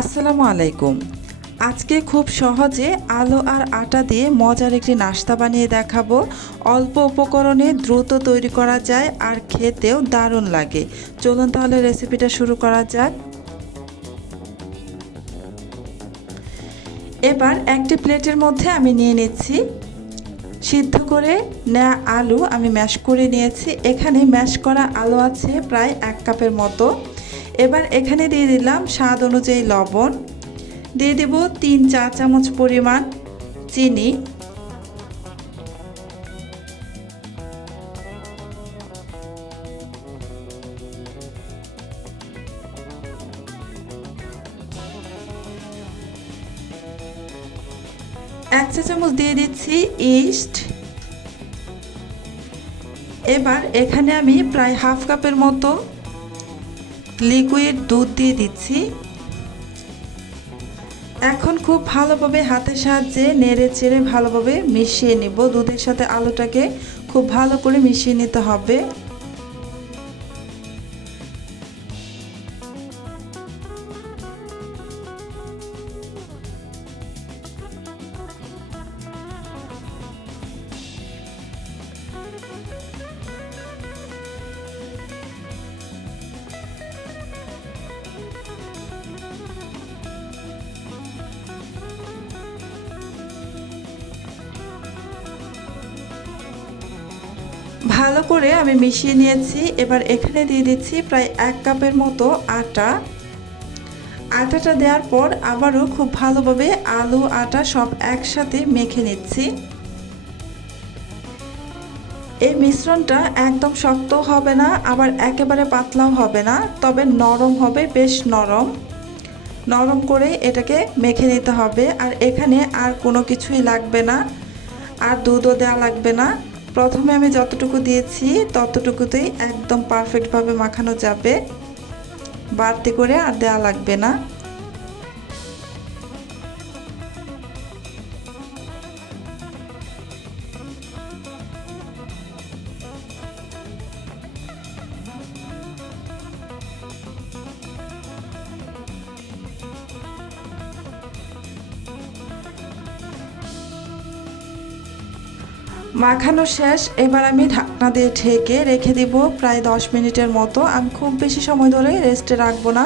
আসসালামু আলাইকুম। আজকে খুব সহজে আলু আর আটা দিয়ে মজার একটি নাস্তা বানিয়ে দেখাবো। অল্প উপকরণে দ্রুত তৈরি করা যায় আর খেতেও দারুণ লাগে। চলুন তাহলে রেসিপিটা শুরু করা যাক। এবার একটি প্লেটের মধ্যে আমি নিয়ে নিচ্ছি সিদ্ধ করে নেওয়া আলু। আমি ম্যাশ করে নিয়েছি। এখানে ম্যাশ করা আলু আছে প্রায় 1 কাপের মতো। এবার এখানে দিয়ে দিলাম স্বাদ অনুযায়ী লবণ, দিয়ে দেব 3 চা চামচ পরিমাণ চিনি, এক চা চামচ দিয়ে দিচ্ছি ইস্ট। এবার এখানে আমি প্রায় হাফ কাপের মতো লিকুইড দুধ দিয়ে দিচ্ছি। এখন খুব ভালোভাবে হাতের সাহায্যে নেড়ে চেড়ে ভালোভাবে মিশিয়ে নিব। দুধের সাথে আলুটাকে খুব ভালো করে মিশিয়ে নিতে হবে। ভালো করে আমি মিশিয়ে নিয়েছি। এবার এখানে দিয়ে দিচ্ছি প্রায় 1 কাপের মতো আটা। আটাটা দেওয়ার পর আবারও খুব ভালোভাবে আলু আটা সব একসাথে মেখে নিচ্ছি। এই মিশ্রণটা একদম শক্ত হবে না, আবার একেবারে পাতলাও হবে না, তবে নরম হবে, বেশ নরম নরম করে এটাকে মেখে নিতে হবে। আর এখানে আর কোনো কিছুই লাগবে না, আর দুধও দেওয়া লাগবে না। প্রথমে আমি যতটুকু দিয়েছি ততটুকুতেই একদম পারফেক্টভাবে মাখানো যাবে, বাড়তি করে আর দেওয়া লাগবে না। মাখানো শেষ। এবার আমি ঢাকনা দিয়ে ঢেকে রেখে দিব প্রায় 10 মিনিটের মতো। আমি খুব বেশি সময় ধরে রেস্টে রাখবো না।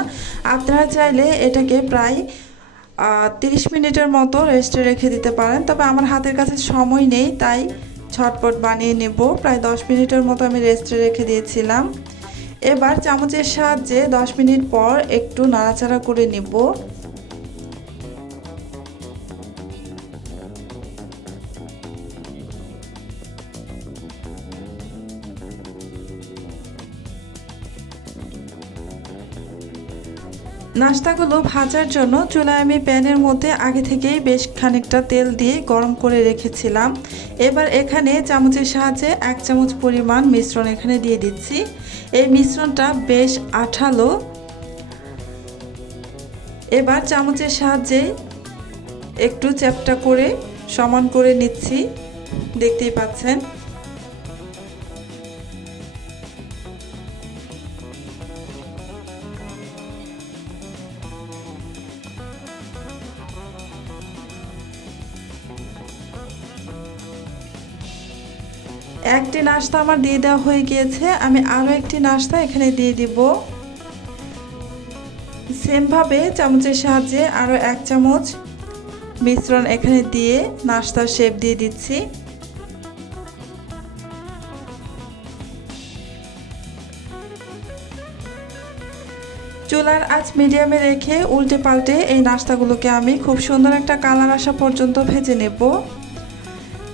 আপনারা চাইলে এটাকে প্রায় 30 মিনিটের মতো রেস্টে রেখে দিতে পারেন, তবে আমার হাতের কাছে সময় নেই, তাই ঝটপট বানিয়ে নেব। প্রায় 10 মিনিটের মতো আমি রেস্টে রেখে দিয়েছিলাম। এবার চামচের সাহায্যে 10 মিনিট পর একটু নাড়াচাড়া করে নেব। নাস্তাগুলো ভাজার জন্য চুলায় আমি প্যানের মধ্যে আগে থেকেই বেশ খানিকটা তেল দিয়ে গরম করে রেখেছিলাম। এবার এখানে চামচের সাহায্যে 1 চামচ পরিমাণ মিশ্রণ এখানে দিয়ে দিচ্ছি। এই মিশ্রণটা বেশ আঠালো। এবার চামচের সাহায্যে একটু চ্যাপ্টা করে সমান করে নিচ্ছি, দেখতেই পাচ্ছেন। একটি নাস্তা আমার দিয়ে দেওয়া হয়ে গিয়েছে। আমি আরও একটি নাস্তা এখানে দিয়ে দিব। সেমভাবে চামচের সাহায্যে আরও 1 চামচ মিশ্রণ এখানে দিয়ে নাস্তার শেপ দিয়ে দিচ্ছি। চুলার আঁচ মিডিয়ামে রেখে উল্টে পাল্টে এই নাস্তাগুলোকে আমি খুব সুন্দর একটা কালার আসা পর্যন্ত ভেজে নেব।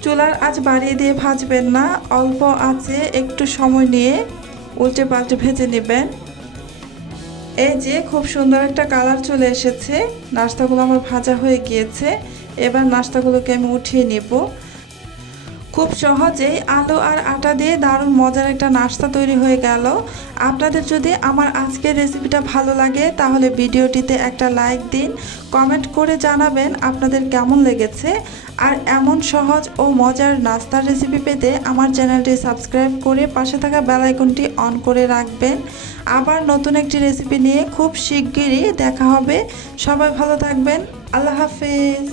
চুলার আঁচ বাড়িয়ে দিয়ে ভাজবেন না, অল্প আঁচে একটু সময় নিয়ে উল্টে পাল্টে ভেজে নেবেন। এই যে খুব সুন্দর একটা কালার চলে এসেছে, নাস্তাগুলো আমার ভাজা হয়ে গিয়েছে। এবার নাস্তাগুলোকে আমি উঠিয়ে নেব। খুব সহজেই আলু আর আটা দিয়ে দারুণ মজার একটা নাস্তা তৈরি হয়ে গেল। আপনাদের যদি আমার আজকের রেসিপিটা ভালো লাগে তাহলে ভিডিওটিতে একটা লাইক দিন, কমেন্ট করে জানাবেন আপনাদের কেমন লেগেছে। আর এমন সহজ ও মজার নাস্তার রেসিপি পেতে আমার চ্যানেলটি সাবস্ক্রাইব করে পাশে থাকা বেল আইকনটি অন করে রাখবেন। আবার নতুন একটি রেসিপি নিয়ে খুব শিগগিরই দেখা হবে। সবাই ভালো থাকবেন। আল্লাহ হাফেজ।